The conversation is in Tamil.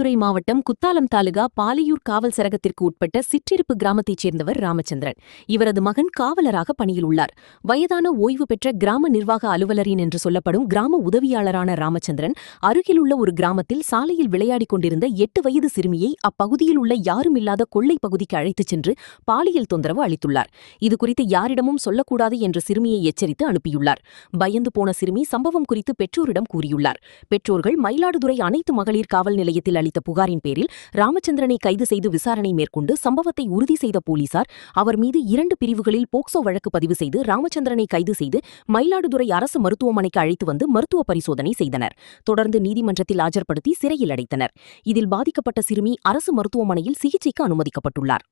மயிலாடுதுறை மாவட்டம் குத்தாலம் தாலுகா பாலியூர் காவல் சரகத்திற்கு உட்பட்ட சிற்றிருப்பு கிராமத்தைச் சேர்ந்தவர் ராமச்சந்திரன். இவரது மகன் காவலராக பணியில் உள்ளார். வயதான ஓய்வு பெற்ற கிராம நிர்வாக அலுவலரின் என்று சொல்லப்படும் கிராம உதவியாளரான ராமச்சந்திரன் அருகிலுள்ள ஒரு கிராமத்தில் சாலையில் விளையாடிக் கொண்டிருந்த 8 வயது சிறுமியை அப்பகுதியில் உள்ள யாருமில்லாத கொள்ளை பகுதிக்கு அழைத்துச் சென்று பாலியல் தொந்தரவு அளித்துள்ளார். இதுகுறித்து யாரிடமும் சொல்லக்கூடாது என்று சிறுமியை எச்சரித்து அனுப்பியுள்ளார். பயந்து போன சிறுமி சம்பவம் குறித்து பெற்றோரிடம் கூறியுள்ளார். பெற்றோர்கள் மயிலாடுதுறை அனைத்து மகளிர் காவல் நிலையத்தில் அளித்த புகாரின் பேரில் ராமச்சந்திரனை கைது செய்து விசாரணை மேற்கொண்டு சம்பவத்தை உறுதி செய்த போலீசார் அவர் மீது 2 பிரிவுகளில் போக்சோ வழக்கு பதிவு செய்து ராமச்சந்திரனை கைது செய்து மயிலாடுதுறை அரசு மருத்துவமனைக்கு அழைத்து வந்து மருத்துவ பரிசோதனை செய்தனர். தொடர்ந்து நீதிமன்றத்தில் ஆஜர்படுத்தி சிறையில் அடைத்தனர். இதில் பாதிக்கப்பட்ட சிறுமி அரசு மருத்துவமனையில் சிகிச்சைக்கு அனுமதிக்கப்பட்டுள்ளார்.